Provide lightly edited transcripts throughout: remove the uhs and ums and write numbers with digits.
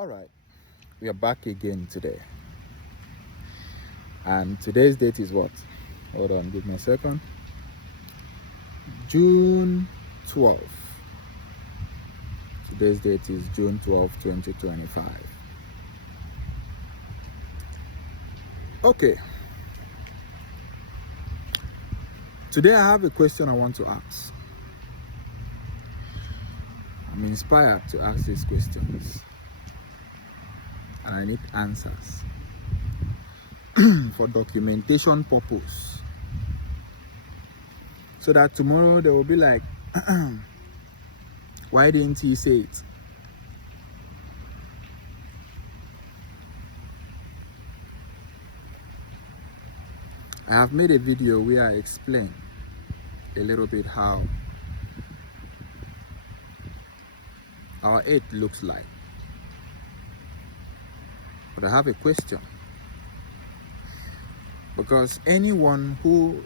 All right, we are back again today, and today's date is what? Hold on, give me a second. June 12th. Today's date is June 12th, 2025. Okay, today I have a question I want to ask. I'm inspired to ask these questions, and I need answers for documentation purpose, so that tomorrow they will be like, why didn't he say it? I have made a video where I explain a little bit how our earth looks like. But I have a question, because anyone who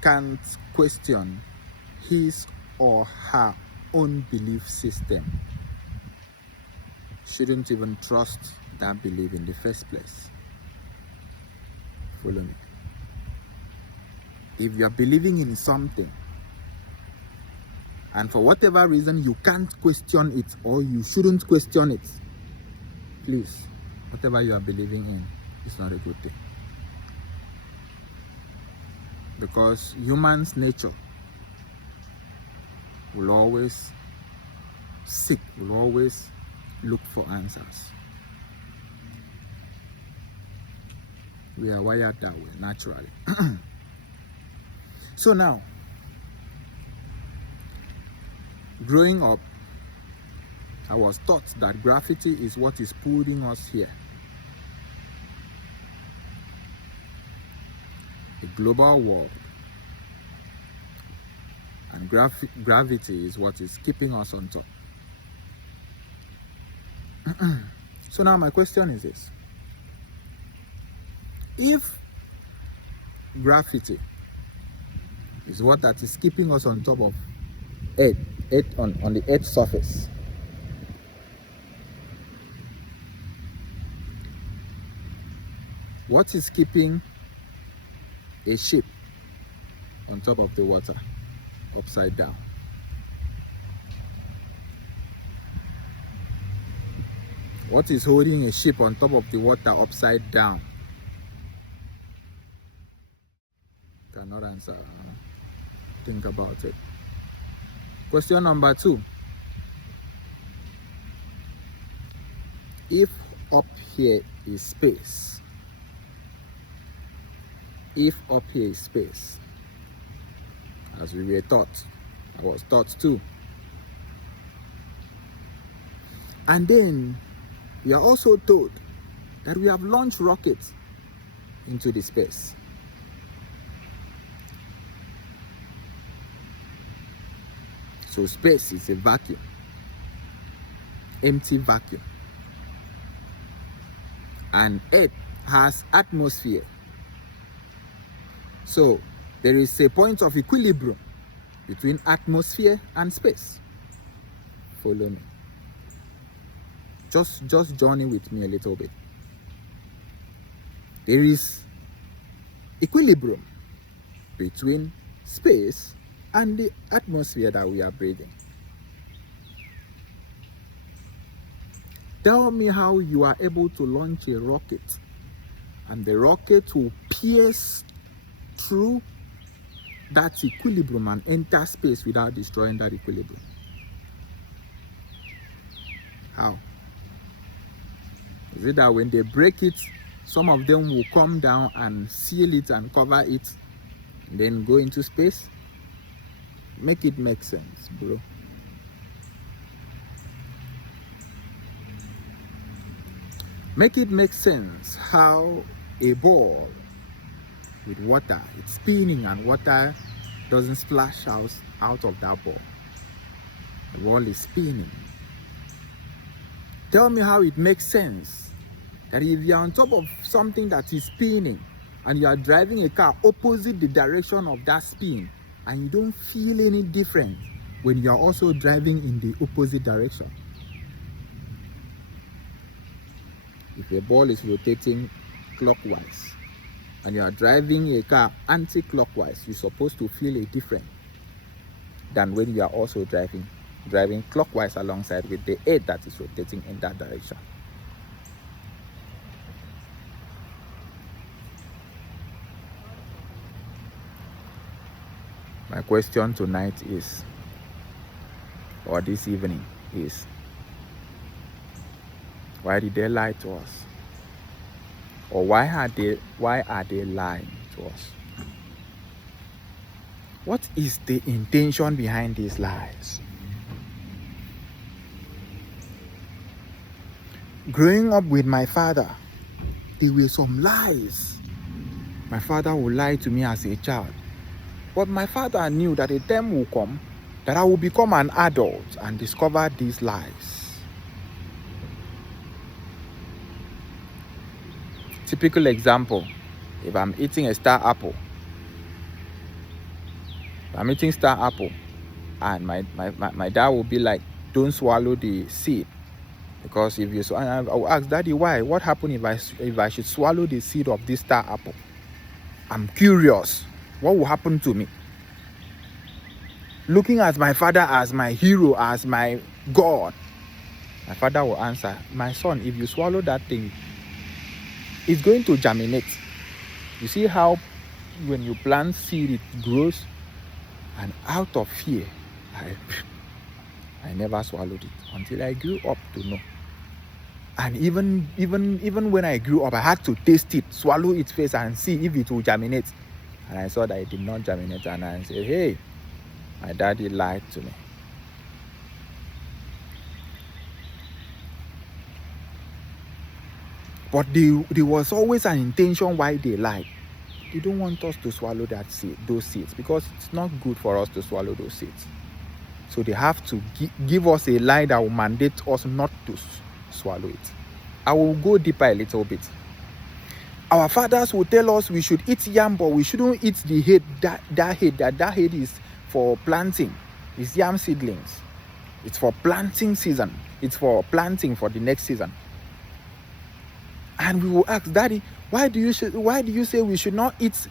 can't question his or her own belief system shouldn't even trust that belief in the first place. Follow me. If you are believing in something and for whatever reason you can't question it, or you shouldn't question it, please, whatever you are believing in is not a good thing. Because human's nature will always seek, will always look for answers. We are wired that way naturally. So now, growing up, I was taught that gravity is what is pulling us here. A global world. And gravity is what is keeping us on top. So now my question is this. If gravity is what that is keeping us on top of Earth on the Earth's surface, what is keeping a ship on top of the water upside down? What is holding a ship on top of the water upside down? Cannot answer. Think about it. Question number 2. If up here is space, as we were taught, I was taught too, and then we are also told that we have launched rockets into the space. So space is a vacuum, empty vacuum, and Earth has atmosphere. So there is a point of equilibrium between atmosphere and space. Follow me. Just journey with me a little bit. There is equilibrium between space and the atmosphere that we are breathing. Tell me how you are able to launch a rocket and the rocket will pierce through that equilibrium and enter space without destroying that equilibrium. How? Is it that when they break it, some of them will come down and seal it and cover it, and then go into space? Make it make sense, bro. Make it make sense how a ball with water, it's spinning and water doesn't splash out of that ball. The ball is spinning. Tell me how it makes sense that if you're on top of something that is spinning and you are driving a car opposite the direction of that spin, and you don't feel any different when you are also driving in the opposite direction. If a ball is rotating clockwise and you are driving a car anti-clockwise, you're supposed to feel it different than when you are also driving clockwise alongside with the aid that is rotating in that direction. My question tonight is, or this evening is, why did they lie to us? Or why are they lying to us? What is the intention behind these lies? Growing up with my father, there were some lies. My father would lie to me as a child. But my father knew that a time will come that I will become an adult and discover these lies. Typical example, if I'm eating a star apple, and my dad will be like, don't swallow the seed, because if you swallow, I will ask, Daddy, why? What happened if I should swallow the seed of this star apple? I'm curious. What will happen to me? Looking at my father as my hero, as my God, my father will answer, my son, if you swallow that thing, it's going to germinate. You see how when you plant seed, it grows? And out of fear, I never swallowed it until I grew up to know. And even when I grew up, I had to taste it, swallow its face and see if it will germinate. And I saw that it did not germinate, and I said, hey, my daddy lied to me. But there was always an intention why they lied. They don't want us to swallow those seeds, because it's not good for us to swallow those seeds. So they have to give us a lie that will mandate us not to swallow it. I will go deeper a little bit. Our fathers will tell us we should eat yam, but we shouldn't eat the head. That head is for planting. It's yam seedlings. It's for planting season. It's for planting for the next season. And we will ask, Daddy, why do you say we should not eat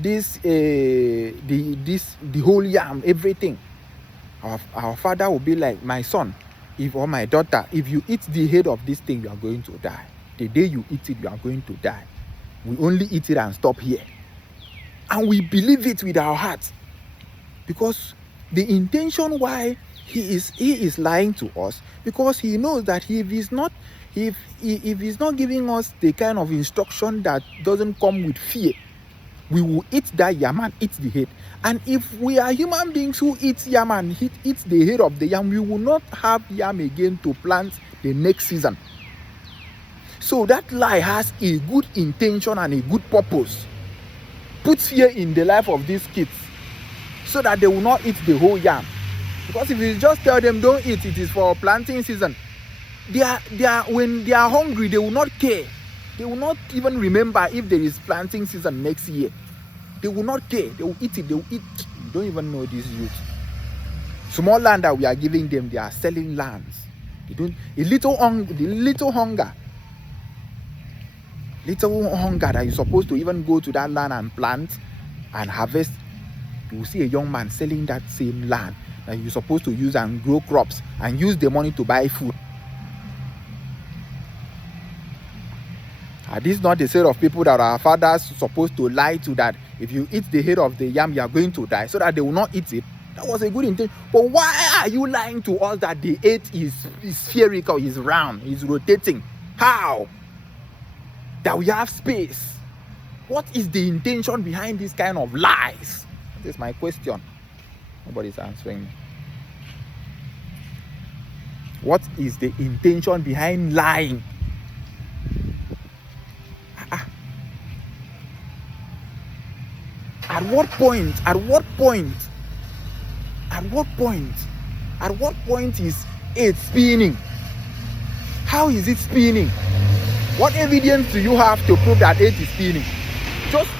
this the whole yam, everything? Our father will be like, my son, or my daughter, if you eat the head of this thing, you are going to die. The day you eat it, you are going to die. We only eat it and stop here. And we believe it with our hearts, because the intention why he is lying to us, because he knows that if he's not giving us the kind of instruction that doesn't come with fear, we will eat that yam and eat the head. And if we are human beings who eat yam and eat the head of the yam, we will not have yam again to plant the next season. So that lie has a good intention and a good purpose. Put fear in the life of these kids so that they will not eat the whole yam. Because if you just tell them don't eat, it is for planting season, when they are hungry, they will not care. They will not even remember if there is planting season next year. They will not care. They will eat it. They will eat. You don't even know these youth. Small land that we are giving them, they are selling lands. The little hunger that you're supposed to even go to that land and plant and harvest. You will see a young man selling that same land that you're supposed to use and grow crops and use the money to buy food. Are these not the set of people that our fathers supposed to lie to, that if you eat the head of the yam, you are going to die, so that they will not eat it? That was a good intention. But why are you lying to us that the earth is spherical, is round, is rotating? How? That we have space. What is the intention behind this kind of lies? That is my question. Nobody's answering me. What is the intention behind lying? At what point is it spinning? How is it spinning? What evidence do you have to prove that it is spinning? Just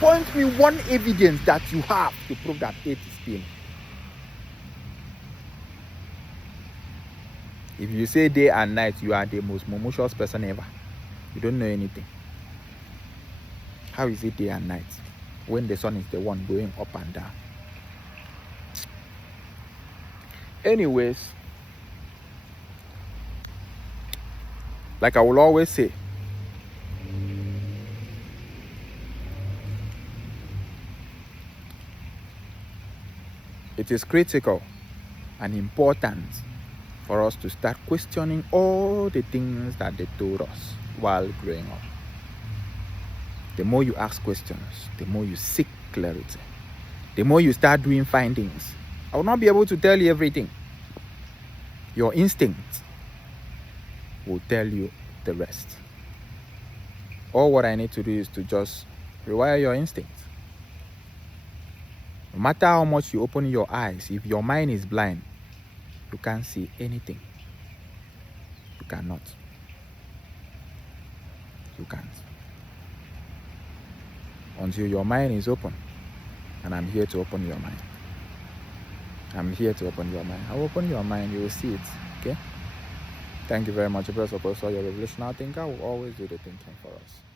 point me one evidence that you have to prove that it is spinning. If you say day and night, you are the most malicious person ever. You don't know anything. How is it day and night when the sun is the one going up and down? Anyways, like I will always say, it is critical and important for us to start questioning all the things that they told us while growing up. The more you ask questions, the more you seek clarity, the more you start doing findings. I will not be able to tell you everything. Your instinct will tell you the rest. All what I need to do is to just rewire your instinct. No matter how much you open your eyes, if your mind is blind, you can't see anything. You cannot. You can't. Until your mind is open. And I'm here to open your mind. I'm here to open your mind. I'll open your mind, you will see it. Okay? Thank you very much. If you're supposed to your revolutionary thinker, will always do the thinking for us.